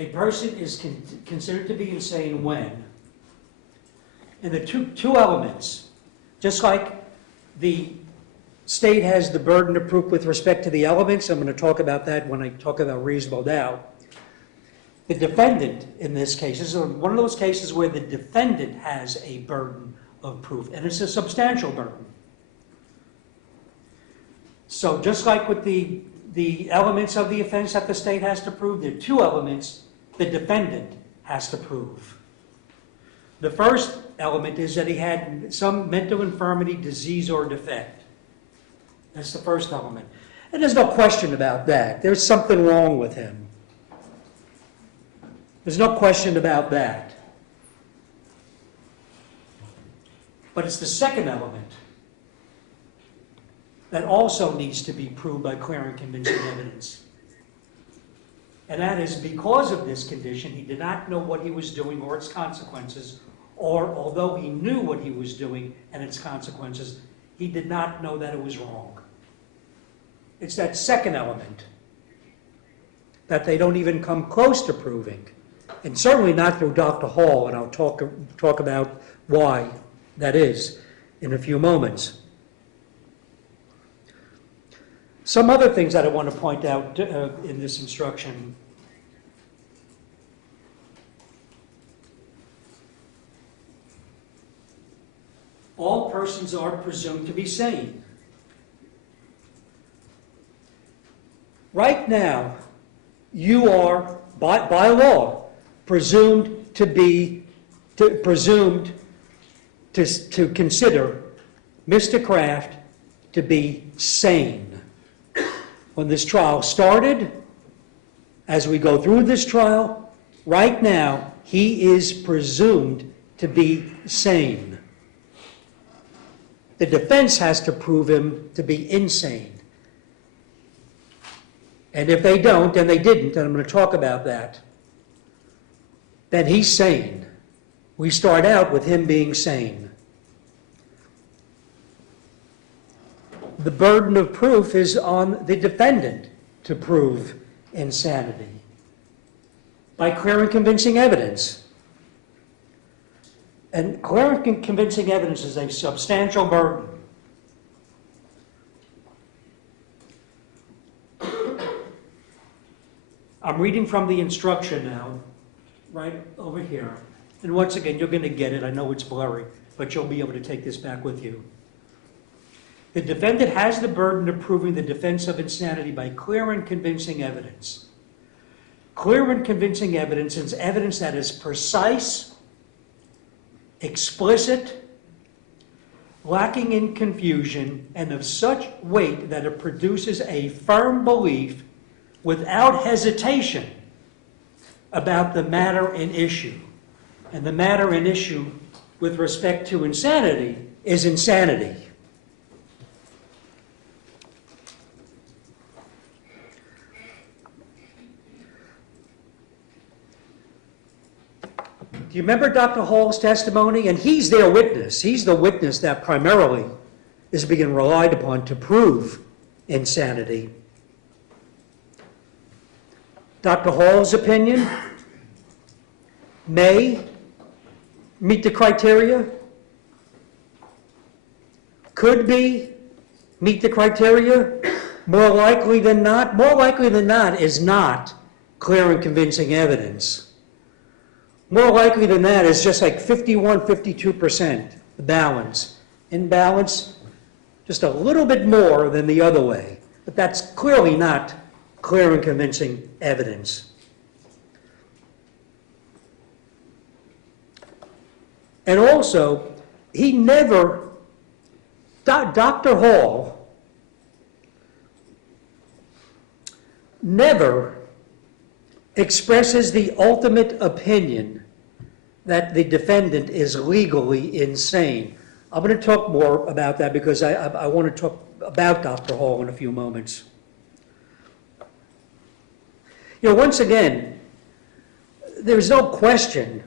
A person is considered to be insane when, and the two elements, just like the state has the burden of proof with respect to the elements, I'm going to talk about that when I talk about reasonable doubt. The defendant in this case is one of those cases where the defendant has a burden of proof, and it's a substantial burden. So just like with the elements of the offense that the state has to prove, there are two elements the defendant has to prove. The first element is that he had some mental infirmity, disease, or defect. That's the first element. And there's no question about that. There's something wrong with him. There's no question about that. But it's the second element that also needs to be proved by clear and convincing evidence. And that is because of this condition, he did not know what he was doing or its consequences, or although he knew what he was doing and its consequences, he did not know that it was wrong. It's that second element that they don't even come close to proving, and certainly not through Dr. Hall, and I'll talk about why that is in a few moments. Some other things that I want to point out in this instruction. All persons are presumed to be sane. Right now, you are, by law, presumed to consider Mr. Kraft to be sane. When this trial started, as we go through this trial, right now, he is presumed to be sane. The defense has to prove him to be insane. And if they don't, and they didn't, and I'm going to talk about that, then he's sane. We start out with him being sane. The burden of proof is on the defendant to prove insanity by clear and convincing evidence. And clear and convincing evidence is a substantial burden. I'm reading from the instruction now, right over here. And once again, you're going to get it. I know it's blurry, but you'll be able to take this back with you. The defendant has the burden of proving the defense of insanity by clear and convincing evidence. Clear and convincing evidence is evidence that is precise, explicit, lacking in confusion, and of such weight that it produces a firm belief without hesitation about the matter in issue. And the matter in issue with respect to insanity is insanity. Do you remember Dr. Hall's testimony? And he's their witness. He's the witness that primarily is being relied upon to prove insanity. Dr. Hall's opinion may meet the criteria, could be meet the criteria, more likely than not. More likely than not is not clear and convincing evidence. More likely than that is just like 51, 52%, the balance. In balance, just a little bit more than the other way. But that's clearly not clear and convincing evidence. And also, Dr. Hall never expresses the ultimate opinion that the defendant is legally insane. I'm going to talk more about that because I want to talk about Dr. Hall in a few moments. You know, once again, there's no question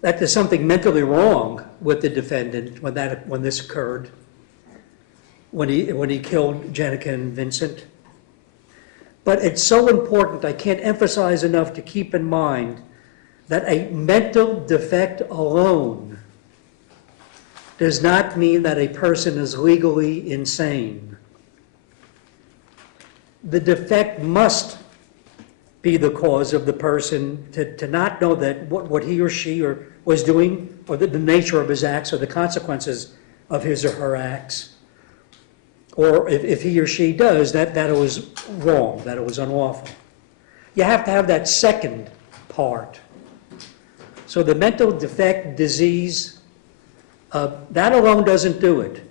that there's something mentally wrong with the defendant when this occurred, when he killed Jenica and Vincent. But it's so important, I can't emphasize enough to keep in mind that a mental defect alone does not mean that a person is legally insane. The defect must be the cause of the person to not know that what he or she was doing, or the nature of his acts, or the consequences of his or her acts, or if he or she does, that it was wrong, that it was unlawful. You have to have that second part. So the mental defect, disease, that alone doesn't do it.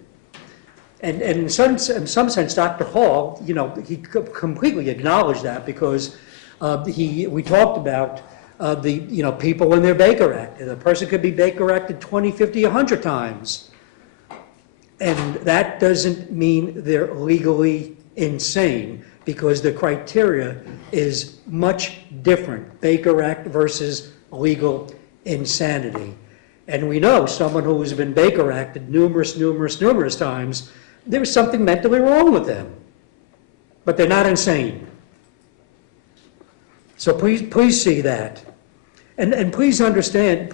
And in some sense, Dr. Hall, he completely acknowledged that, because we talked about people in their Baker Act. The person could be Baker Acted 20, 50, 100 times. And that doesn't mean they're legally insane, because the criteria is much different. Baker Act versus legal insanity. And we know someone who has been Baker Acted numerous times, there's something mentally wrong with them. But they're not insane. So please see that. And please understand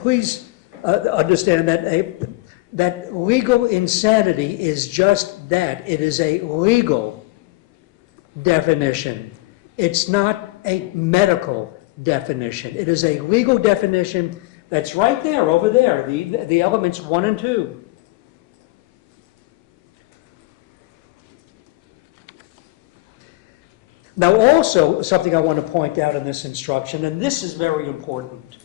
that legal insanity is just that. It is a legal definition. It's not a medical definition. It is a legal definition that's right there, over there, the elements 1 and 2. Now also, something I want to point out in this instruction, and this is very important.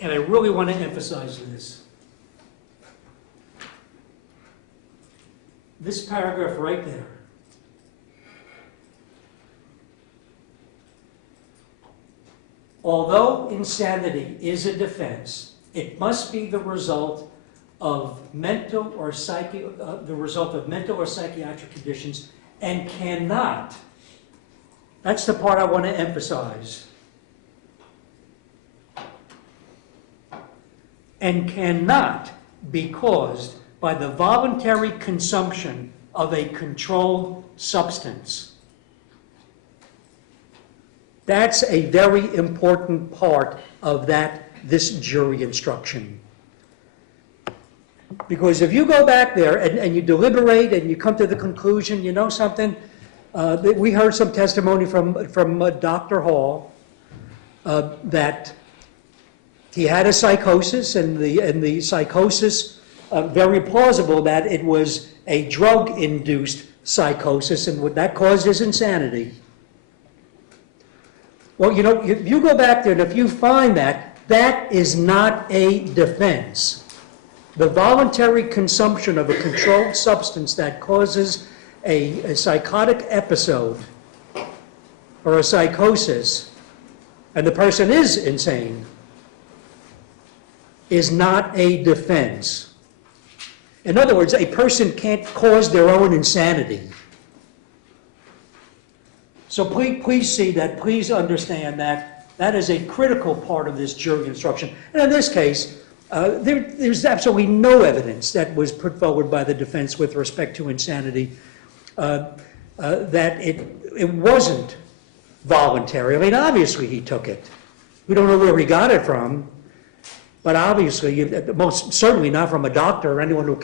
And I really want to emphasize this. This paragraph right there. Although insanity is a defense, it must be the result of mental or psychiatric conditions, and cannot. That's the part I want to emphasize. And cannot be caused by the voluntary consumption of a controlled substance. That's a very important part of this jury instruction. Because if you go back there and you deliberate and you come to the conclusion, you know something, we heard some testimony from Dr. Hall that he had a psychosis, and the psychosis, very plausible that it was a drug-induced psychosis, and that caused his insanity. Well, if you go back there and if you find that is not a defense. The voluntary consumption of a controlled substance that causes a psychotic episode or a psychosis, and the person is insane, is not a defense. In other words, a person can't cause their own insanity. So please see that, please understand that is a critical part of this jury instruction. And in this case, there's absolutely no evidence that was put forward by the defense with respect to insanity that it wasn't voluntary. I mean, obviously he took it. We don't know where he got it from, but obviously, most certainly not from a doctor or anyone who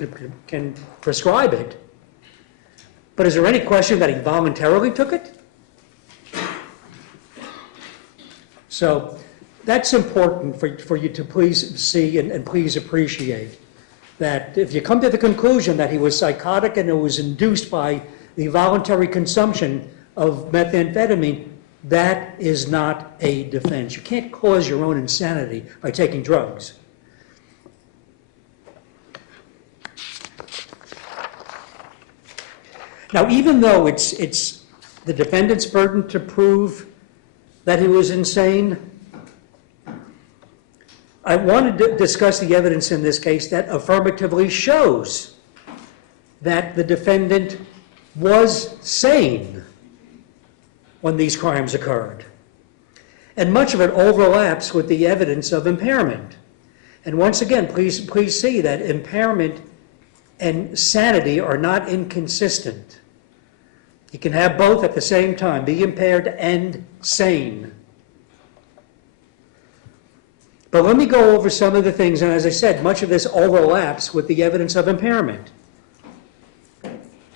can prescribe it. But is there any question that he voluntarily took it? So that's important for you to please see and please appreciate, that if you come to the conclusion that he was psychotic and it was induced by the voluntary consumption of methamphetamine, that is not a defense. You can't cause your own insanity by taking drugs. Now, even though it's the defendant's burden to prove that he was insane, I wanted to discuss the evidence in this case that affirmatively shows that the defendant was sane when these crimes occurred. And much of it overlaps with the evidence of impairment. And once again, please see that impairment and sanity are not inconsistent. You can have both at the same time, be impaired and sane. But let me go over some of the things, and as I said, much of this overlaps with the evidence of impairment.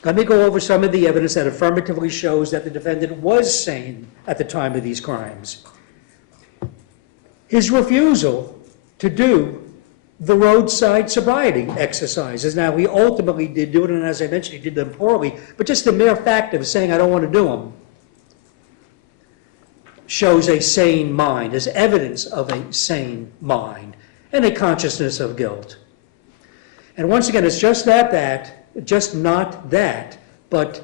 Let me go over some of the evidence that affirmatively shows that the defendant was sane at the time of these crimes. His refusal to do the roadside sobriety exercises. Now, he ultimately did do it, and as I mentioned, he did them poorly, but just the mere fact of saying, I don't want to do them, shows a sane mind, is evidence of a sane mind and a consciousness of guilt. And once again, it's just not that, but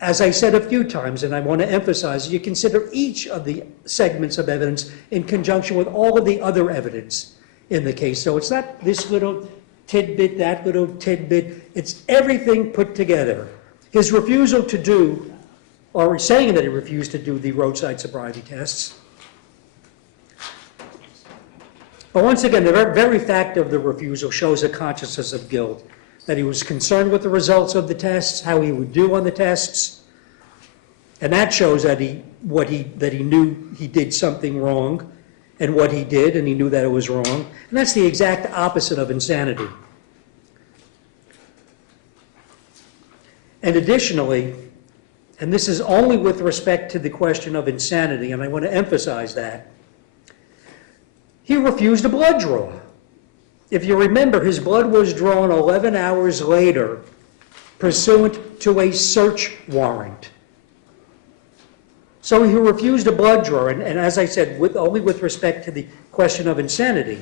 as I said a few times, and I want to emphasize, you consider each of the segments of evidence in conjunction with all of the other evidence in the case. So it's not this little tidbit, that little tidbit, it's everything put together. His refusal to do, or saying that he refused to do the roadside sobriety tests. But once again, the very fact of the refusal shows a consciousness of guilt, that he was concerned with the results of the tests, how he would do on the tests, and that shows that he knew he did something wrong, and what he did, and he knew that it was wrong. And that's the exact opposite of insanity. And additionally, and this is only with respect to the question of insanity, and I want to emphasize that, he refused a blood draw. If you remember, his blood was drawn 11 hours later, pursuant to a search warrant. So he refused a blood draw, and as I said, only with respect to the question of insanity.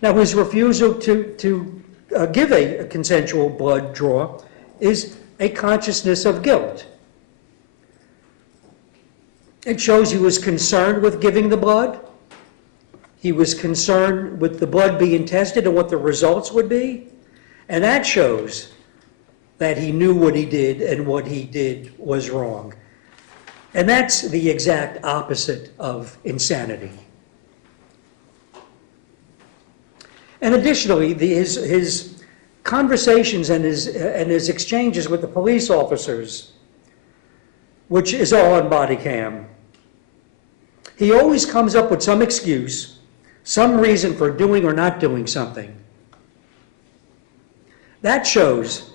Now, his refusal to give a consensual blood draw is a consciousness of guilt. It shows he was concerned with giving the blood. He was concerned with the blood being tested and what the results would be. And that shows that he knew what he did and what he did was wrong. And that's the exact opposite of insanity. And additionally, his conversations and his exchanges with the police officers, which is all on body cam, he always comes up with some excuse, some reason for doing or not doing something. That shows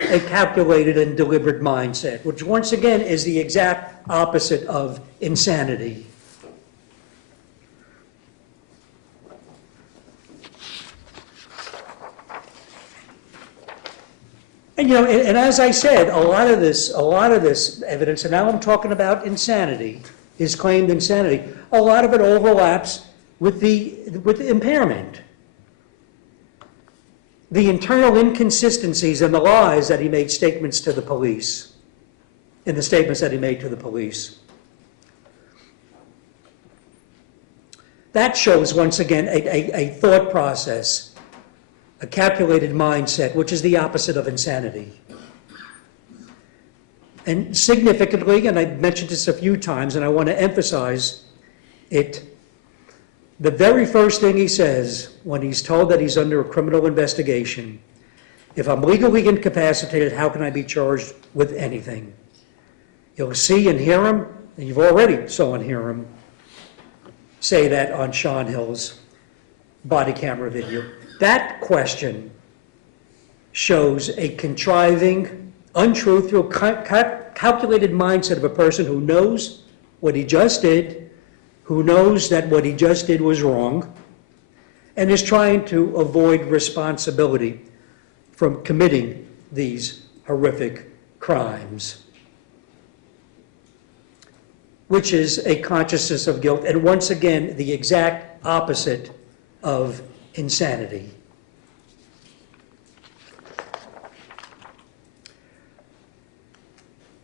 a calculated and deliberate mindset, which once again is the exact opposite of insanity. And and as I said, a lot of this evidence, and now I'm talking about insanity, his claimed insanity, a lot of it overlaps with the impairment. The internal inconsistencies and the lies that he made statements to the police, in the statements that he made to the police. That shows, once again, a thought process, a calculated mindset, which is the opposite of insanity. And significantly, and I've mentioned this a few times, and I want to emphasize it, the very first thing he says when he's told that he's under a criminal investigation, if I'm legally incapacitated, how can I be charged with anything? You'll see and hear him, and you've already saw and hear him say that on Sean Hill's body camera video. That question shows a contriving, untruthful, calculated mindset of a person who knows what he just did, who knows that what he just did was wrong, and is trying to avoid responsibility from committing these horrific crimes, which is a consciousness of guilt, and once again, the exact opposite of insanity.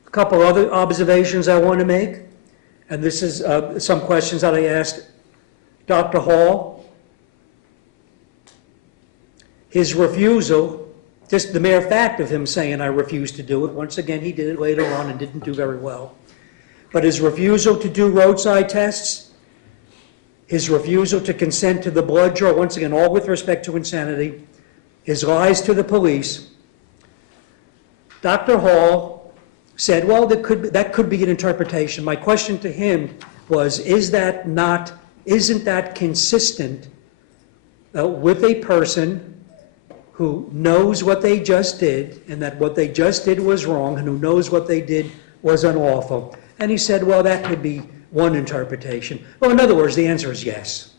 A couple other observations I want to make, and this is some questions that I asked Dr. Hall. His refusal, just the mere fact of him saying, I refuse to do it, once again, he did it later on and didn't do very well. But his refusal to do roadside tests, his refusal to consent to the blood draw, once again, all with respect to insanity, his lies to the police, Dr. Hall said, well, that could be an interpretation. My question to him was, isn't that consistent with a person who knows what they just did, and that what they just did was wrong, and who knows what they did was unlawful? And he said, well, that could be one interpretation. Well, in other words, the answer is yes.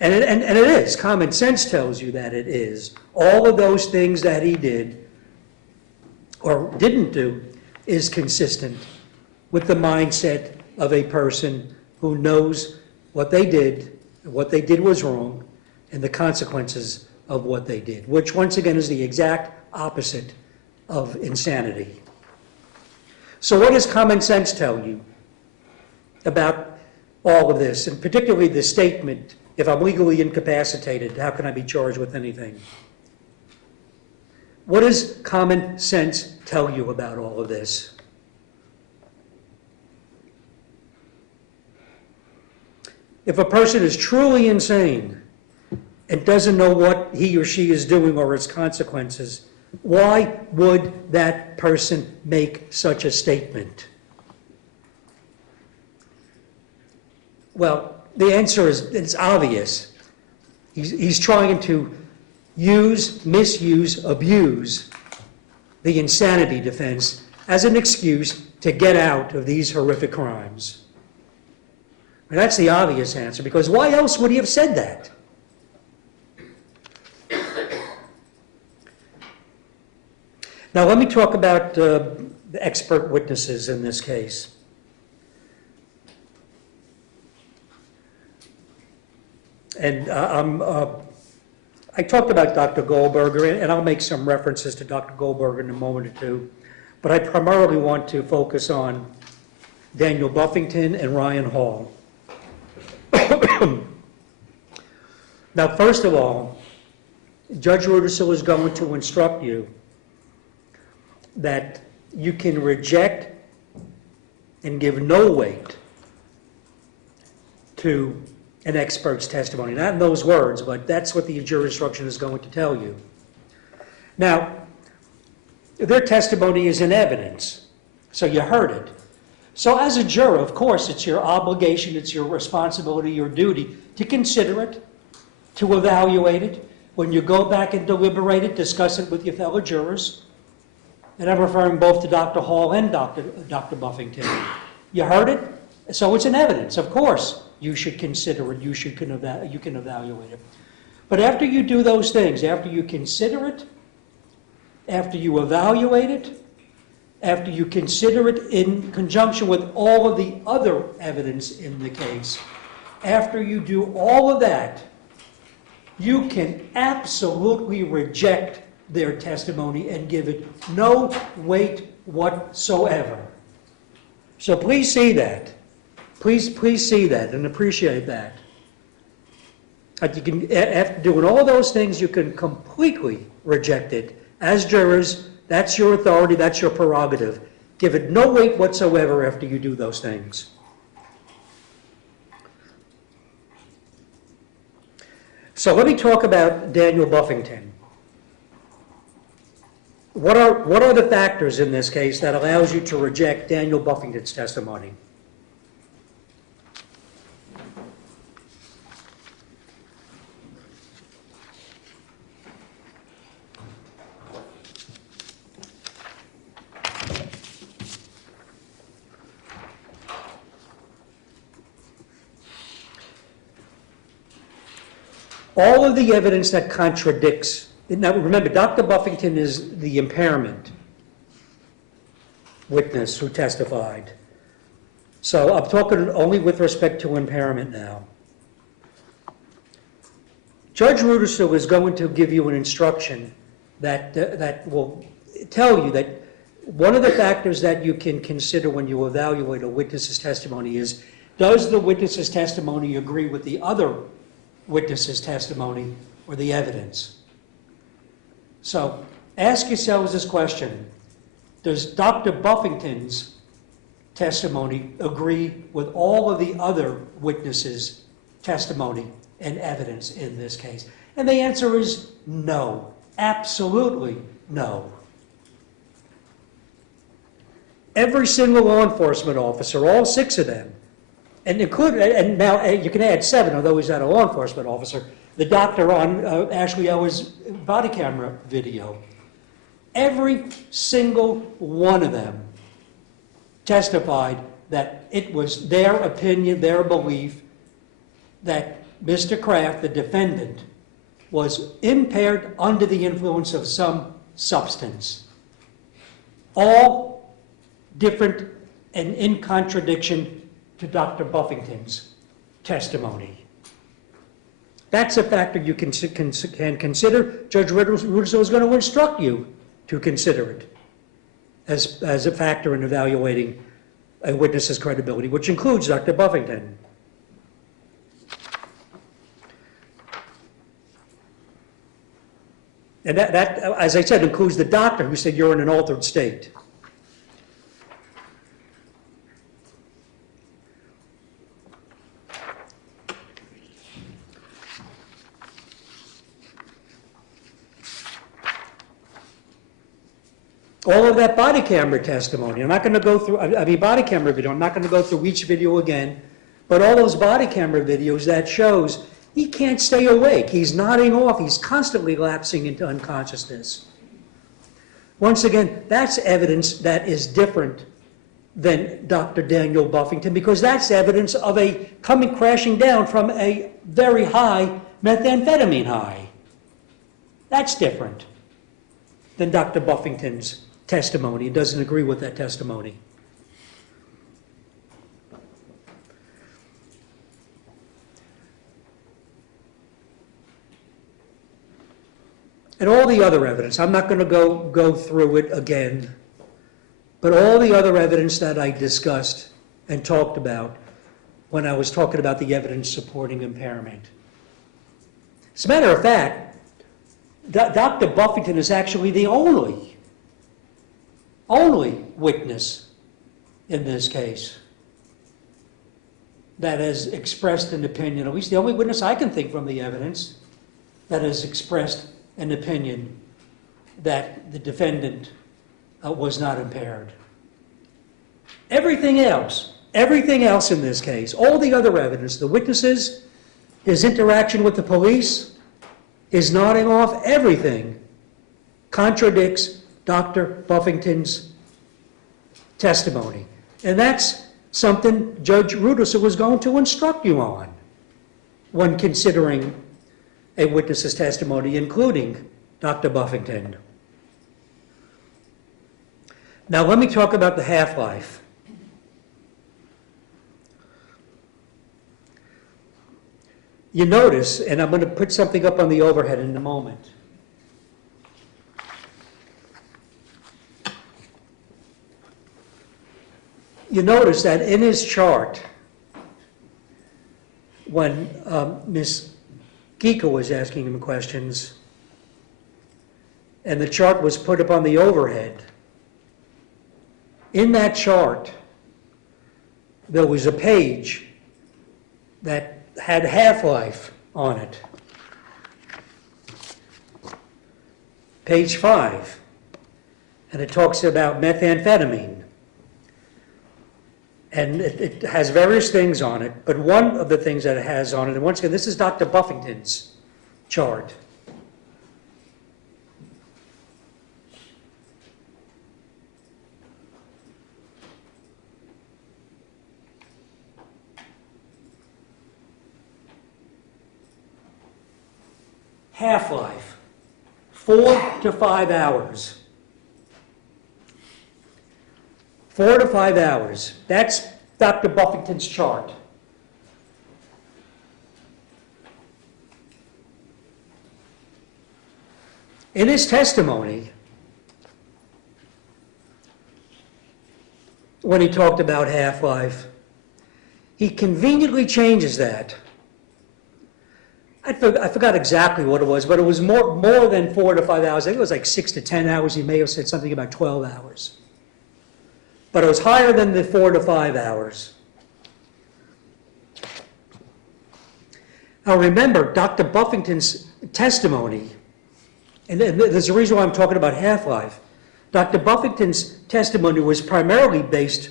And it is. Common sense tells you that it is. All of those things that he did or didn't do is consistent with the mindset of a person who knows what they did was wrong, and the consequences of what they did, which once again is the exact opposite of insanity. So what does common sense tell you about all of this, and particularly the statement, if I'm legally incapacitated, how can I be charged with anything? What does common sense tell you about all of this? If a person is truly insane and doesn't know what he or she is doing or its consequences, why would that person make such a statement? Well, the answer is, it's obvious. He's trying to misuse, abuse the insanity defense as an excuse to get out of these horrific crimes. And that's the obvious answer, because why else would he have said that? Now let me talk about the expert witnesses in this case. And I talked about Dr. Goldberger, and I'll make some references to Dr. Goldberger in a moment or two, but I primarily want to focus on Daniel Buffington and Ryan Hall. Now, first of all, Judge Rudisil is going to instruct you that you can reject and give no weight to an expert's testimony. Not in those words, but that's what the jury instruction is going to tell you. Now, their testimony is in evidence, so you heard it. So as a juror, of course, it's your obligation, it's your responsibility, your duty to consider it, to evaluate it. When you go back and deliberate it, discuss it with your fellow jurors. And I'm referring both to Dr. Hall and Dr. Buffington. You heard it? So it's in evidence, of course. You should consider it, you can evaluate it. But after you do those things, after you consider it, after you evaluate it, after you consider it in conjunction with all of the other evidence in the case, after you do all of that, you can absolutely reject their testimony and give it no weight whatsoever. So please see that. Please see that and appreciate that. You can, after doing all those things, you can completely reject it. As jurors, that's your authority, that's your prerogative. Give it no weight whatsoever after you do those things. So let me talk about Daniel Buffington. What are the factors in this case that allows you to reject Daniel Buffington's testimony? All of the evidence that contradicts, now remember, Dr. Buffington is the impairment witness who testified. So I'm talking only with respect to impairment now. Judge Rudisil is going to give you an instruction that will tell you that one of the factors that you can consider when you evaluate a witness's testimony is, does the witness's testimony agree with the other witness's testimony or the evidence? So ask yourselves this question: does Dr. Buffington's testimony agree with all of the other witnesses' testimony and evidence in this case? And the answer is no, absolutely no. Every single law enforcement officer, all 6 of them, and now you can add 7, although he's not a law enforcement officer, the doctor on Ashley Ellis' body camera video, every single one of them testified that it was their opinion, their belief, that Mr. Kraft, the defendant, was impaired under the influence of some substance. All different and in contradiction to Dr. Buffington's testimony. That's a factor you can consider. Judge Russo is going to instruct you to consider it as a factor in evaluating a witness's credibility, which includes Dr. Buffington. And that, as I said, includes the doctor who said you're in an altered state. All of that body camera testimony, I'm not going to go through, body camera video, I'm not going to go through each video again, but all those body camera videos that shows he can't stay awake, he's nodding off, he's constantly lapsing into unconsciousness. Once again, that's evidence that is different than Dr. Daniel Buffington, because that's evidence of a coming crashing down from a very high methamphetamine high. That's different than Dr. Buffington's testimony. He doesn't agree with that testimony. And all the other evidence, I'm not going to go through it again, but all the other evidence that I discussed and talked about when I was talking about the evidence supporting impairment. As a matter of fact, Dr. Buffington is actually the only witness in this case that has expressed an opinion, at least the only witness I can think from the evidence that has expressed an opinion that the defendant was not impaired. Everything else in this case, all the other evidence, the witnesses, his interaction with the police, his nodding off, everything contradicts Dr. Buffington's testimony. And that's something Judge Russo was going to instruct you on when considering a witness's testimony, including Dr. Buffington. Now let me talk about the half-life. You notice, and I'm going to put something up on the overhead in a moment. You notice that in his chart, when Ms. Geika was asking him questions, and the chart was put up on the overhead, in that chart, there was a page that had half-life on it. Page 5. And it talks about methamphetamine. And it has various things on it, but one of the things that it has on it, and once again, this is Dr. Buffington's chart. Half-life, 4 to 5 hours. 4 to 5 hours. That's Dr. Buffington's chart. In his testimony, when he talked about half-life, he conveniently changes that. I forgot exactly what it was, but it was more than 4 to 5 hours. I think it was like 6 to 10 hours. He may have said something about 12 hours. But it was higher than the 4 to 5 hours. Now remember, Dr. Buffington's testimony, and there's a reason why I'm talking about half-life. Dr. Buffington's testimony was primarily based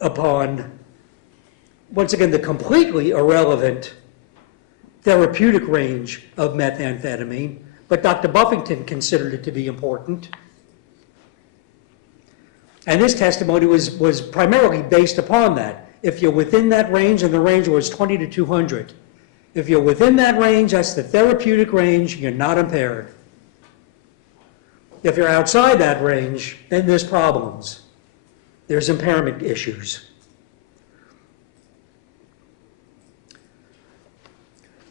upon, once again, the completely irrelevant therapeutic range of methamphetamine, but Dr. Buffington considered it to be important. And his testimony was primarily based upon that. If you're within that range, and the range was 20 to 200, if you're within that range, that's the therapeutic range, you're not impaired. If you're outside that range, then there's problems. There's impairment issues.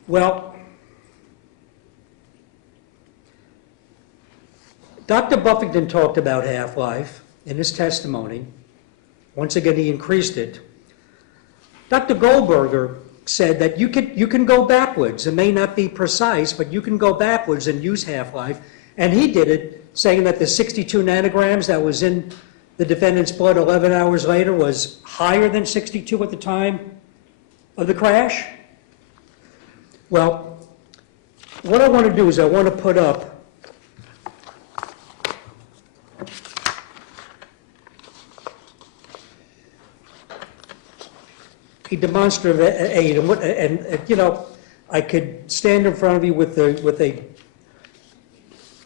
Well, Dr. Buffington talked about half-life in his testimony. Once again, he increased it. Dr. Goldberger said that you can go backwards. It may not be precise, but you can go backwards and use half-life. And he did it, saying that the 62 nanograms that was in the defendant's blood 11 hours later was higher than 62 at the time of the crash. Well, what I want to do is I want to put up a demonstrative aid, and you know, I could stand in front of you with a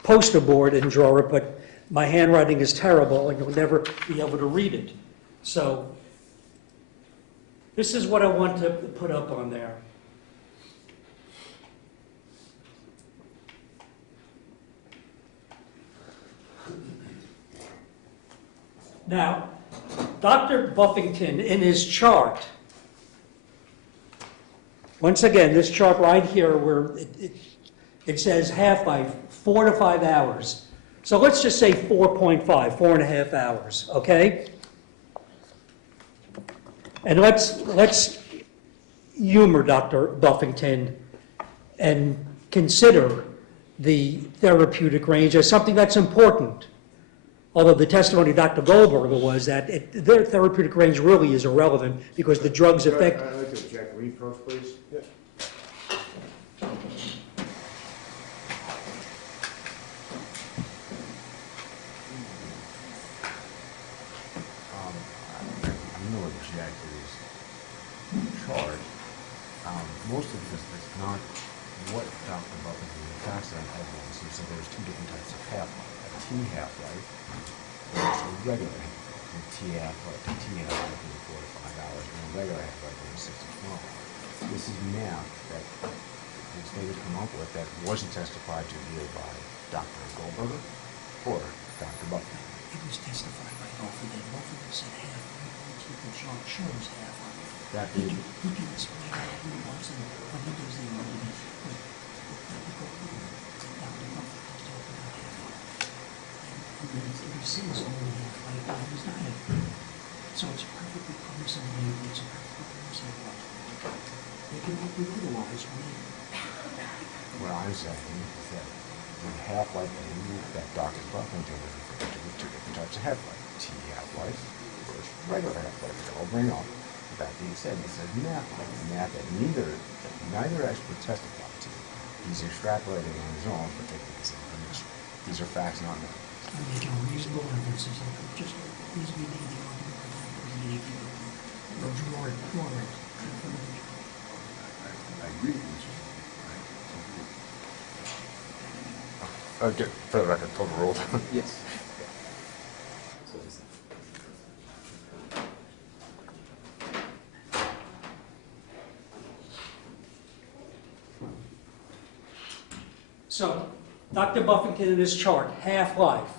poster board and draw it, but my handwriting is terrible and you'll never be able to read it. So this is what I want to put up on there. Now, Dr. Buffington, in his chart, once again, this chart right here where it says half-life, 4 to 5 hours. So let's just say 4.5, 4.5 hours, okay? And let's humor Dr. Buffington and consider the therapeutic range as something that's important. Although the testimony of Dr. Goldberger was that their therapeutic range really is irrelevant because the drugs affect... I'd like to object. Read first, please. Yeah. I'm going to object to this chart. Most of this is not what Dr. Buffington, the facts that I have on this. He said there's two different types of half-life. A T half-life, which is a regular half-life. And T half-life being 4 to 5 hours, and a regular half-life being 6 to 12 hours. This is math that they would come up with that wasn't testified to either by Dr. Goldberger or Dr. Buffington. It was testified by both of them. Both of them said half-life. The chart shows half-life. He can explain how he wants and when he does the argument. But Dr. Goldberger and Dr. Buffington talk about half-life. And then it says only half-life, but it was not half-life. So it's perfectly permissible language. It's perfectly permissible language. They can work with otherwise when they... What I'm saying is that the half-life that Dr. Buffington was referring to were two different types of half-life. T half-life versus regular half-life, which I'll bring up. That being said, he says math that neither expert testified to. He's extrapolating on his own, but they think it's information. These are facts, not math. I'm making reasonable inferences. Just reasonably making the argument for that person making it. Or draw it. I agree with you. For the record, overruled. Yes. So, Dr. Buffington in his chart, half-life,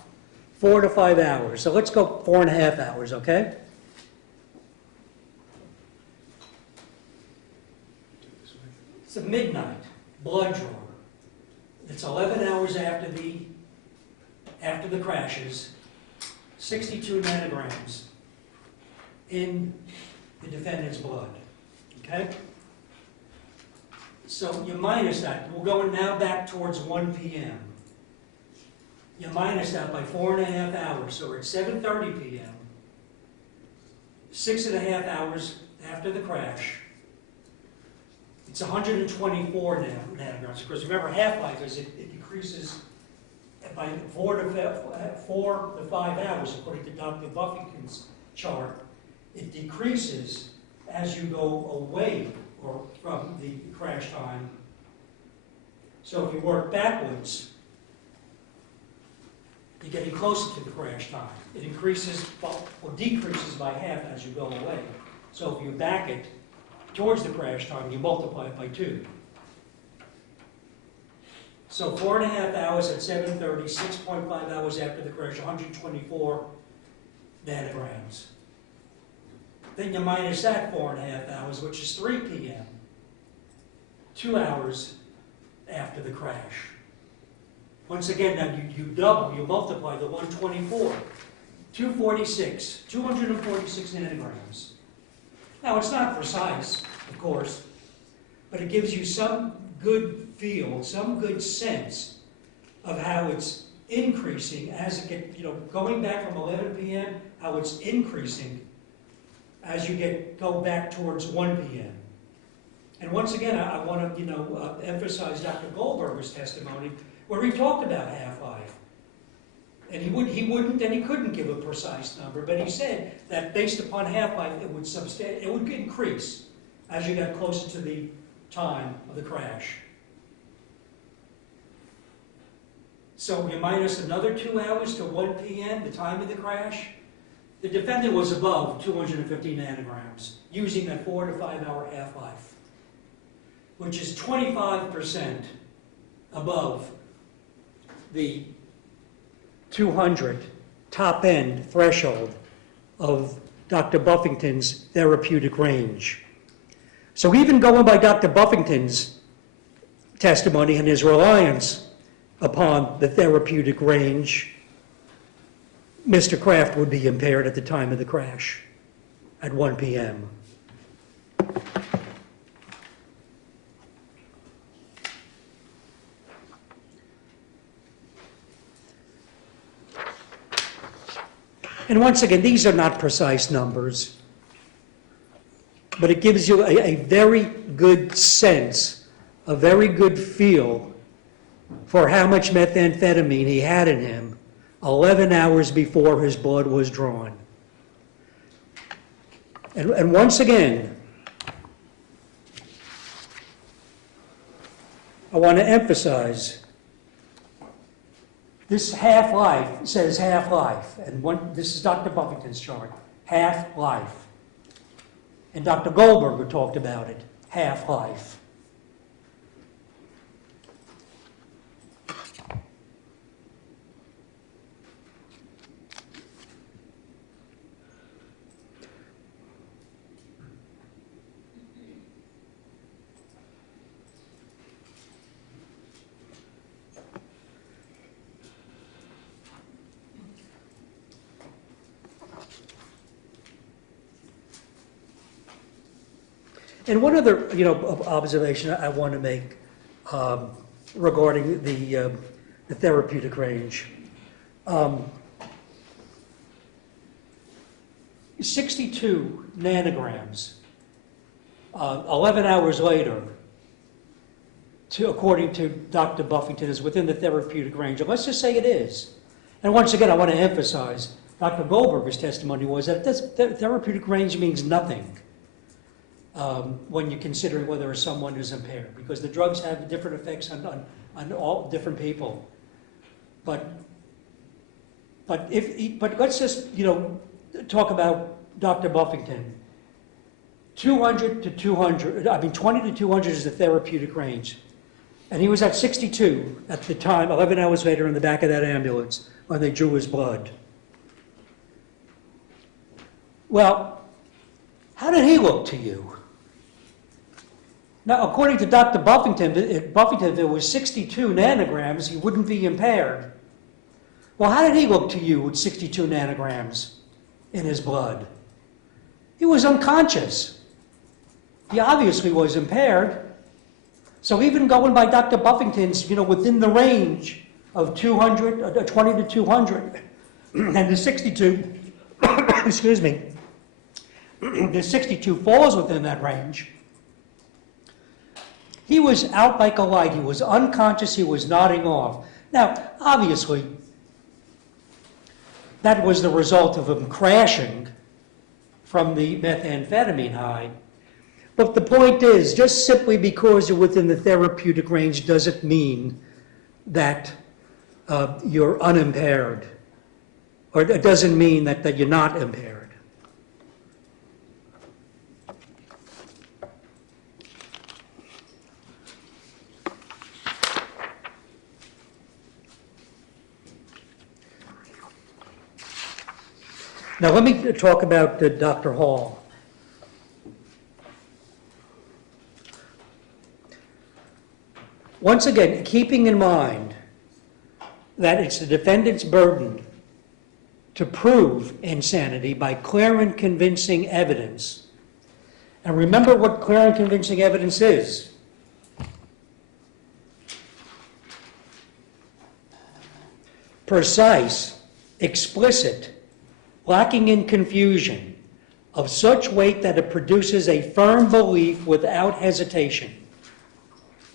4 to 5 hours. So let's go 4.5 hours, okay? It's a midnight blood draw. It's 11 hours after the crashes, 62 nanograms in the defendant's blood, okay? So you minus that. We're going now back towards 1 p.m. You minus that by 4.5 hours, so we're at 7:30 p.m., 6.5 hours after the crash. it's 124 nanograms. Because remember, half-life is it decreases by 4 to 5 hours, according to Dr. Buffington's chart. It decreases as you go away or from the crash time. So if you work backwards, you're getting closer to the crash time. It increases or decreases by half as you go away. So if you back it towards the crash time, you multiply it by 2. So 4.5 hours at 7:30, 6.5 hours after the crash, 124 nanograms. Then you minus that 4.5 hours, which is 3 p.m., 2 hours after the crash. Once again, now you double, you multiply the 124, 246 nanograms. Now, it's not precise, of course, but it gives you some good feel, some good sense of how it's increasing as it gets, going back from 11 p.m., how it's increasing as you go back towards 1 p.m. And once again, I want to, emphasize Dr. Goldberger's testimony where he talked about half-life. And he wouldn't and he couldn't give a precise number, but he said that based upon half-life, it would increase as you got closer to the time of the crash. So you minus another 2 hours to 1 p.m., the time of the crash. The defendant was above 250 nanograms, using that 4 to 5 hour half-life, which is 25% above the 200 top-end threshold of Dr. Buffington's therapeutic range. So even going by Dr. Buffington's testimony and his reliance upon the therapeutic range, Mr. Kraft would be impaired at the time of the crash at 1 p.m. And once again, these are not precise numbers, but it gives you a very good sense, a very good feel for how much methamphetamine he had in him 11 hours before his blood was drawn. And once again, I want to emphasize this half-life says half-life, and this is Dr. Buffington's chart, half-life. And Dr. Goldberger talked about it, half-life. And one other, observation I want to make regarding the therapeutic range. 62 nanograms, 11 hours later, according to Dr. Buffington, is within the therapeutic range. And let's just say it is. And once again, I want to emphasize, Dr. Goldberger's testimony was that therapeutic range means nothing. When you're considering whether someone is impaired, because the drugs have different effects on all different people. But let's just talk about Dr. Buffington. 200 to 200, 20 to 200 is the therapeutic range, and he was at 62 at the time. 11 hours later, in the back of that ambulance when they drew his blood. Well, how did he look to you? Now, according to Dr. Buffington, if it was 62 nanograms, he wouldn't be impaired. Well, how did he look to you with 62 nanograms in his blood? He was unconscious. He obviously was impaired. So even going by Dr. Buffington's, within the range of 200, 20 to 200, and the 62, excuse me, the 62 falls within that range. He was out like a light. He was unconscious. He was nodding off. Now, obviously, that was the result of him crashing from the methamphetamine high. But the point is, just simply because you're within the therapeutic range doesn't mean that you're unimpaired, or it doesn't mean that you're not impaired. Now let me talk about Dr. Hall. Once again, keeping in mind that it's the defendant's burden to prove insanity by clear and convincing evidence. And remember what clear and convincing evidence is. Precise, explicit, lacking in confusion, of such weight that it produces a firm belief without hesitation.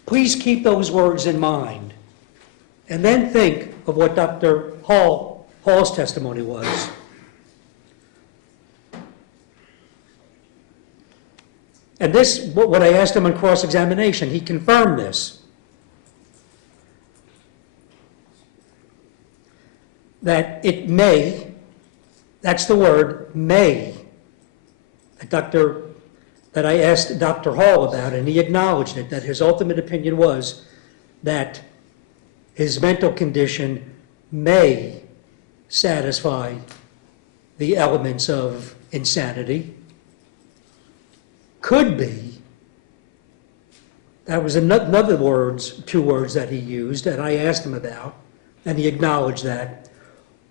Please keep those words in mind. And then think of what Dr. Hall's testimony was. And this, what I asked him on cross-examination, he confirmed this. That it may, that's the word, may, that I asked Dr. Hall about, and he acknowledged it, that his ultimate opinion was that his mental condition may satisfy the elements of insanity. Could be. That was another two words that he used, and I asked him about, and he acknowledged that.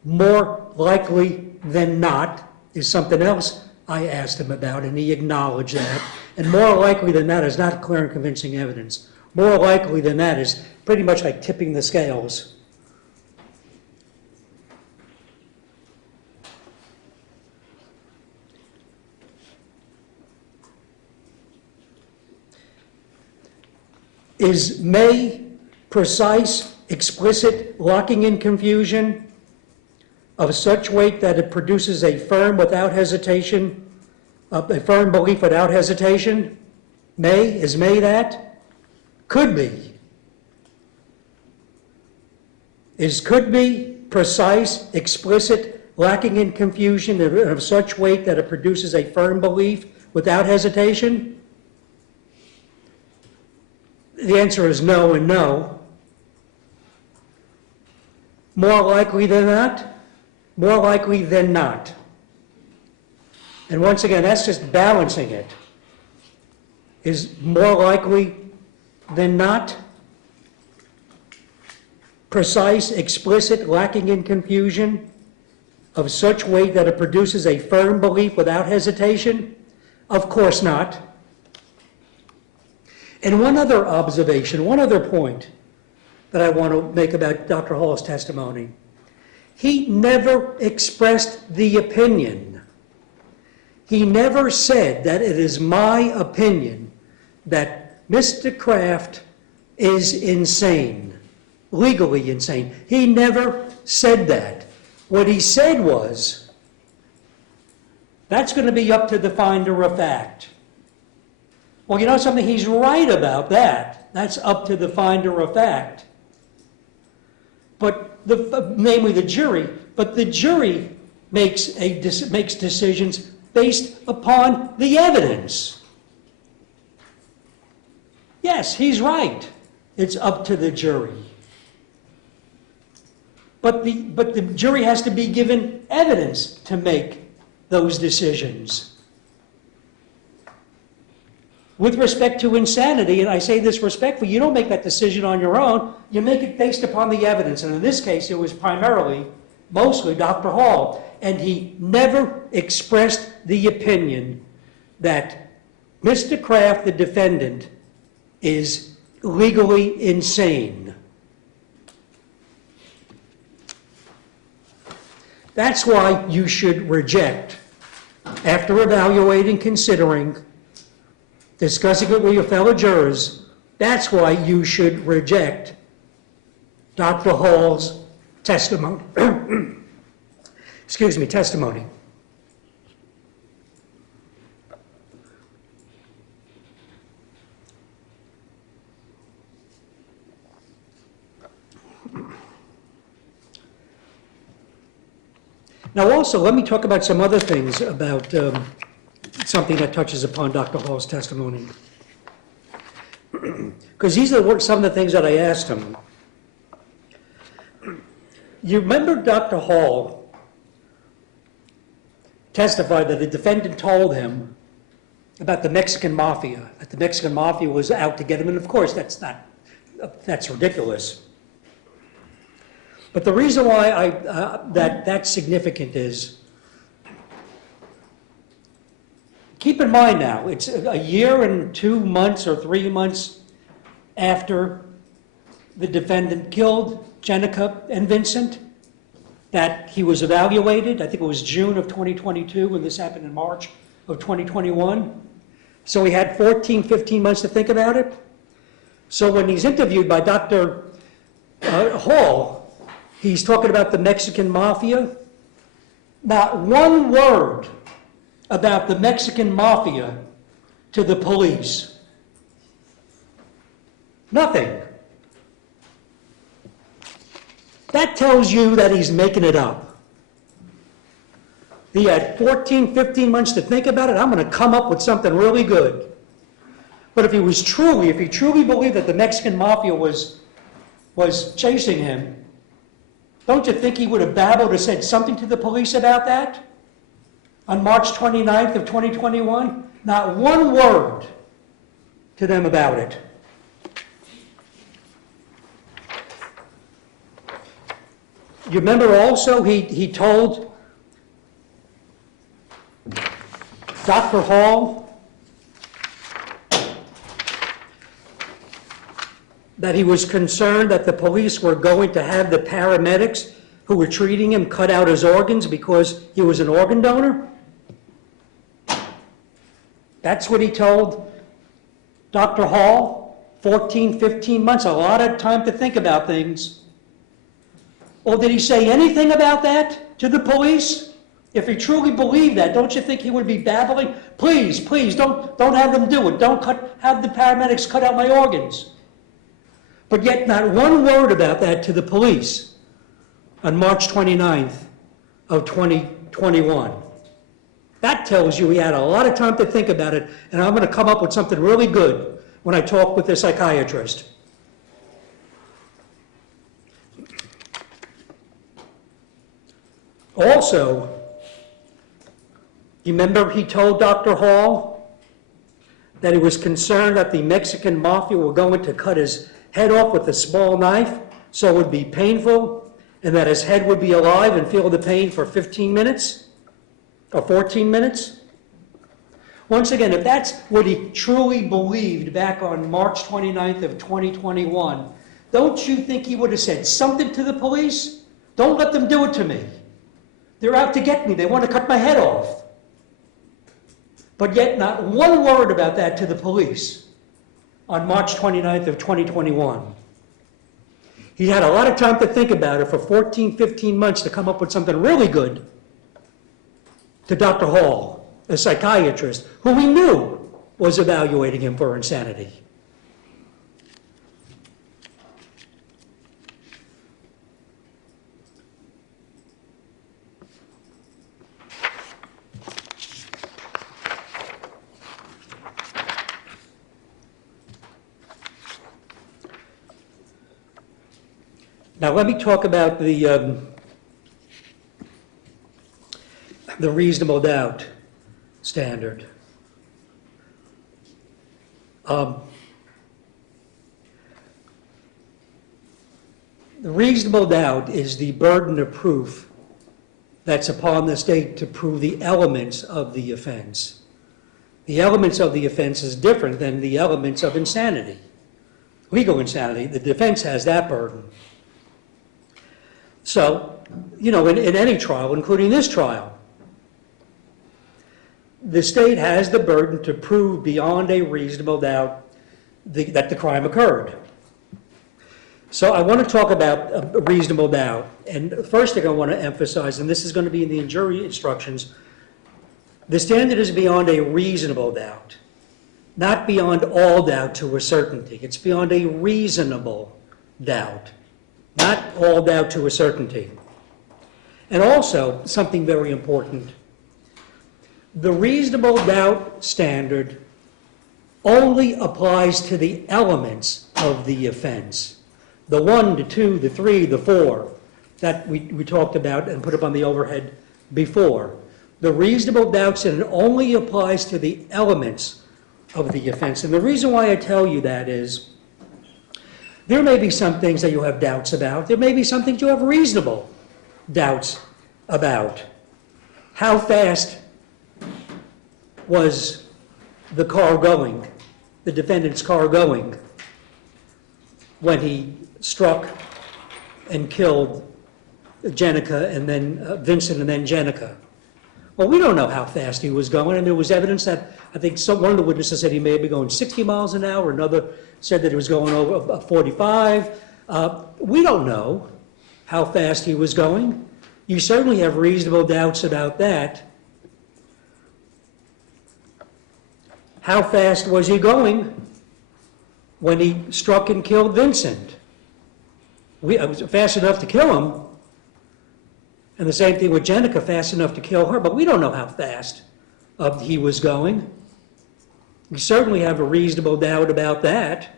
More likely than not is something else I asked him about, and he acknowledged that. And more likely than that is not clear and convincing evidence. More likely than that is pretty much like tipping the scales. Is may precise, explicit, lacking in confusion, of such weight that it produces a firm without hesitation, a firm belief without hesitation? Is may that? Could be. Is could be precise, explicit, lacking in confusion, of such weight that it produces a firm belief without hesitation? The answer is no and no. More likely than not? More likely than not. And once again, that's just balancing it. Is more likely than not precise, explicit, lacking in confusion, of such weight that it produces a firm belief without hesitation? Of course not. And one other observation, one other point that I want to make about Dr. Hall's testimony. He never expressed the opinion. He never said that it is my opinion that Mr. Kraft is insane, legally insane. He never said that. What he said was, that's going to be up to the finder of fact. Well, you know something? He's right about that. That's up to the finder of fact. But namely the jury, but the jury makes decisions based upon the evidence. Yes, he's right. It's up to the jury. But the jury has to be given evidence to make those decisions. With respect to insanity, and I say this respectfully, you don't make that decision on your own. You make it based upon the evidence. And in this case, it was mostly Dr. Hall. And he never expressed the opinion that Mr. Kraft, the defendant, is legally insane. That's why you should reject, after evaluating, considering, discussing it with your fellow jurors, That's why you should reject Dr. Hall's testimony. Excuse me, testimony. Now also, let me talk about some other things about something that touches upon Dr. Hall's testimony. Because these are some of the things that I asked him. You remember Dr. Hall testified that the defendant told him about the Mexican mafia, that the Mexican mafia was out to get him, and of course that's ridiculous. But the reason why that's significant is, keep in mind now, it's a year and 2 months or 3 months after the defendant killed Jenica and Vincent, that he was evaluated. I think it was June of 2022 when this happened in March of 2021. So he had 14, 15 months to think about it. So when he's interviewed by Dr. Hall, he's talking about the Mexican mafia. Not one word about the Mexican mafia to the police. Nothing. That tells you that he's making it up. He had 14, 15 months to think about it. I'm going to come up with something really good. But if he truly believed that the Mexican mafia was chasing him, don't you think he would have babbled or said something to the police about that? On March 29th of 2021? Not one word to them about it. You remember also he told Dr. Hall that he was concerned that the police were going to have the paramedics who were treating him cut out his organs because he was an organ donor? That's what he told Dr. Hall. 14, 15 months, a lot of time to think about things. Or did he say anything about that to the police? If he truly believed that, don't you think he would be babbling? Please, don't have them do it. Don't have the paramedics cut out my organs. But yet not one word about that to the police on March 29th of 2021. That tells you he had a lot of time to think about it, and I'm going to come up with something really good when I talk with the psychiatrist. Also, you remember he told Dr. Hall that he was concerned that the Mexican mafia were going to cut his head off with a small knife so it would be painful, and that his head would be alive and feel the pain for 15 minutes or 14 minutes? Once again, if that's what he truly believed back on March 29th of 2021, don't you think he would have said something to the police? Don't let them do it to me. They're out to get me. They want to cut my head off. But yet not one word about that to the police on March 29th of 2021. He had a lot of time to think about it for 14, 15 months to come up with something really good to Dr. Hall, a psychiatrist, who we knew was evaluating him for insanity. Now let me talk about the reasonable doubt standard. The reasonable doubt is the burden of proof that's upon the state to prove the elements of the offense. The elements of the offense is different than the elements of insanity. Legal insanity, the defense has that burden. So, in any trial, including this trial, the state has the burden to prove beyond a reasonable doubt that the crime occurred. So I want to talk about a reasonable doubt. And the first thing I want to emphasize, and this is going to be in the jury instructions, the standard is beyond a reasonable doubt, not beyond all doubt to a certainty. It's beyond a reasonable doubt, not all doubt to a certainty. And also, something very important, the reasonable doubt standard only applies to the elements of the offense. The 1, the 2, the 3, the 4 that we talked about and put up on the overhead before. The reasonable doubt standard only applies to the elements of the offense. And the reason why I tell you that is there may be some things that you have doubts about. There may be some things you have reasonable doubts about. How fast was the car going, the defendant's car going, when he struck and killed Jenica and then Vincent and then Jenica? Well, we don't know how fast he was going. I mean, there was evidence that I think one of the witnesses said he may be going 60 miles an hour. Another said that he was going over 45. We don't know how fast he was going. You certainly have reasonable doubts about that. How fast was he going when he struck and killed Vincent? It was fast enough to kill him. And the same thing with Jenica, fast enough to kill her, but we don't know how fast he was going. We certainly have a reasonable doubt about that.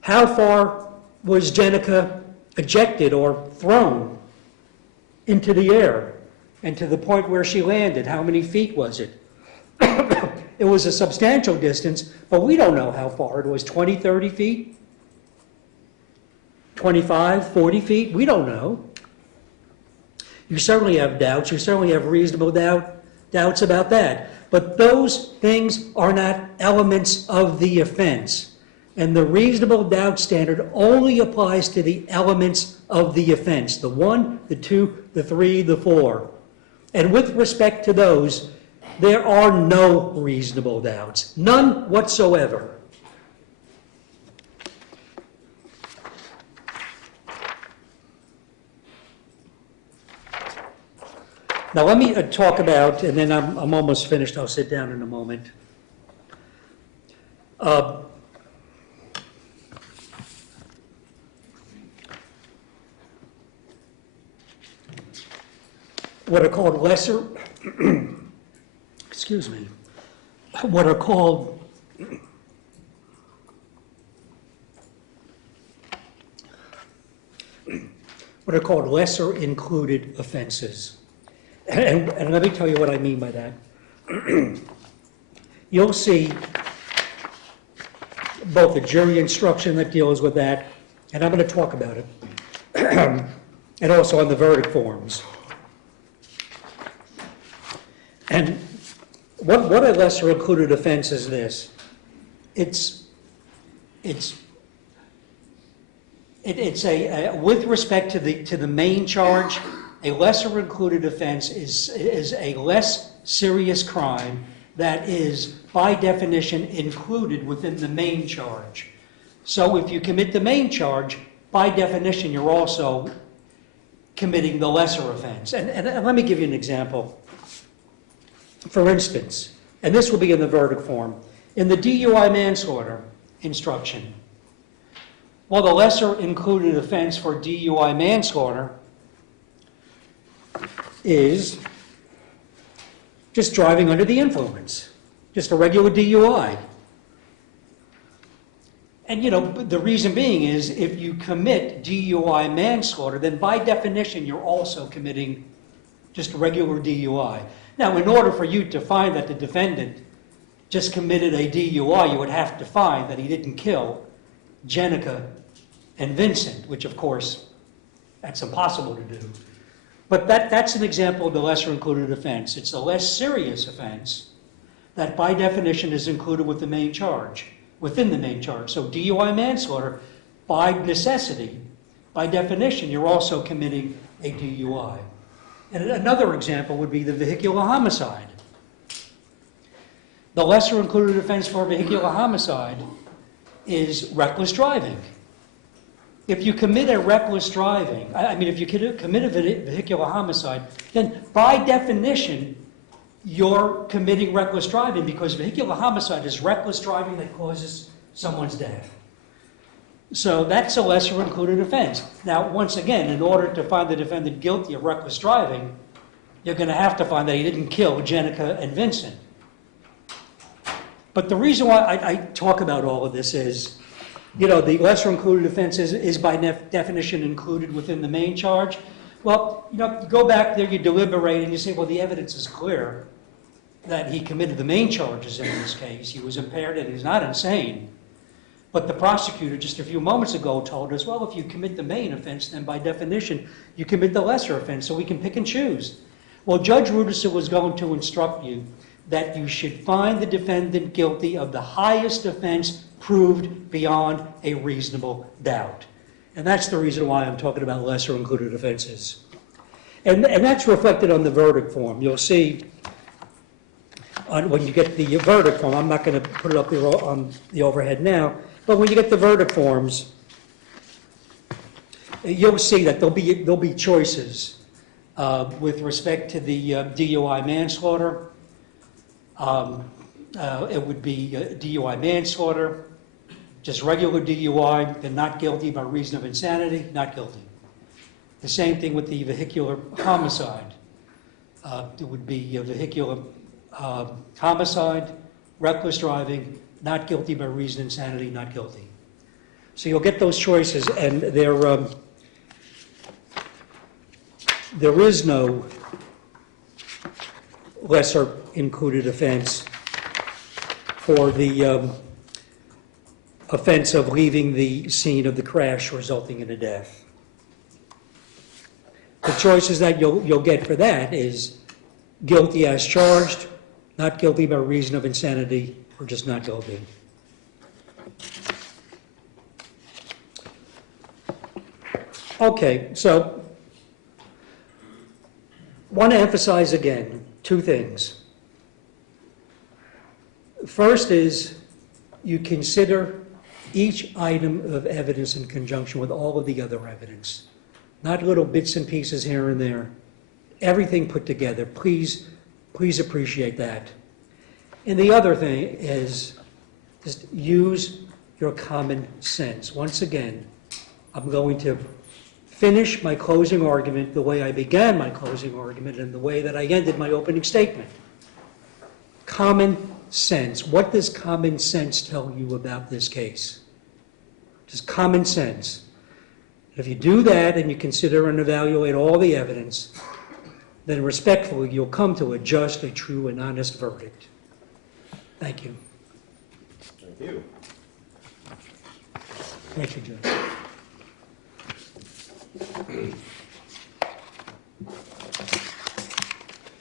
How far was Jenica ejected or thrown into the air and to the point where she landed? How many feet was it? It was a substantial distance, but we don't know how far it was. 20, 30 feet? 25, 40 feet? We don't know. You certainly have doubts. You certainly have reasonable doubts about that. But those things are not elements of the offense. And the reasonable doubt standard only applies to the elements of the offense. The 1, the 2, the 3, the 4. And with respect to those, there are no reasonable doubts. None whatsoever. Now let me talk about, and then I'm almost finished, I'll sit down in a moment. What are called lesser, excuse me, what are called lesser included offenses. And let me tell you what I mean by that. You'll see both the jury instruction that deals with that, and I'm going to talk about it, and also on the verdict forms. And what a lesser included offense is this? It's a with respect to the main charge, a lesser included offense is a less serious crime that is, by definition, included within the main charge. So if you commit the main charge, by definition, you're also committing the lesser offense. And let me give you an example. For instance, and this will be in the verdict form, in the DUI manslaughter instruction, well, the lesser included offense for DUI manslaughter is just driving under the influence, just a regular DUI. And the reason being is if you commit DUI manslaughter, then by definition you're also committing just regular DUI. Now, in order for you to find that the defendant just committed a DUI, you would have to find that he didn't kill Jenica and Vincent, which of course, that's impossible to do. But that's an example of the lesser included offense. It's a less serious offense that by definition is included with the main charge, within the main charge. So DUI manslaughter, by necessity, by definition, you're also committing a DUI. And another example would be the vehicular homicide. The lesser included offense for vehicular homicide is reckless driving. If you commit a reckless driving, if you commit a vehicular homicide, then by definition, you're committing reckless driving, because vehicular homicide is reckless driving that causes someone's death. So that's a lesser included offense. Now, once again, in order to find the defendant guilty of reckless driving, you're going to have to find that he didn't kill Jenica and Vincent. But the reason why I talk about all of this is, the lesser included offense is by definition included within the main charge. Well, you go back there, you deliberate, and you say, well, the evidence is clear that he committed the main charges in this case. He was impaired and he's not insane. But the prosecutor just a few moments ago told us, well, if you commit the main offense, then by definition, you commit the lesser offense, so we can pick and choose. Well, Judge Rudison was going to instruct you that you should find the defendant guilty of the highest offense proved beyond a reasonable doubt. And that's the reason why I'm talking about lesser included offenses. And that's reflected on the verdict form. You'll see when you get the verdict form, I'm not going to put it up there on the overhead now, but when you get the verdict forms, you'll see that there'll be choices with respect to the DUI manslaughter. It would be DUI manslaughter, just regular DUI, then not guilty by reason of insanity, not guilty. The same thing with the vehicular homicide. It would be a vehicular homicide, reckless driving, not guilty by reason of insanity, not guilty. So you'll get those choices, and there is no lesser included offense for the offense of leaving the scene of the crash resulting in a death. The choices that you'll get for that is guilty as charged, not guilty by reason of insanity, or just not guilty. Okay, so want to emphasize again two things. First is you consider each item of evidence in conjunction with all of the other evidence, not little bits and pieces here and there. Everything put together. Please appreciate that. And the other thing is just use your common sense. Once again, I'm going to finish my closing argument the way I began my closing argument and the way that I ended my opening statement. Common sense. What does common sense tell you about this case? Just common sense. If you do that and you consider and evaluate all the evidence, then respectfully you'll come to a just, a true, and honest verdict. Thank you. Thank you. Thank you, Judge.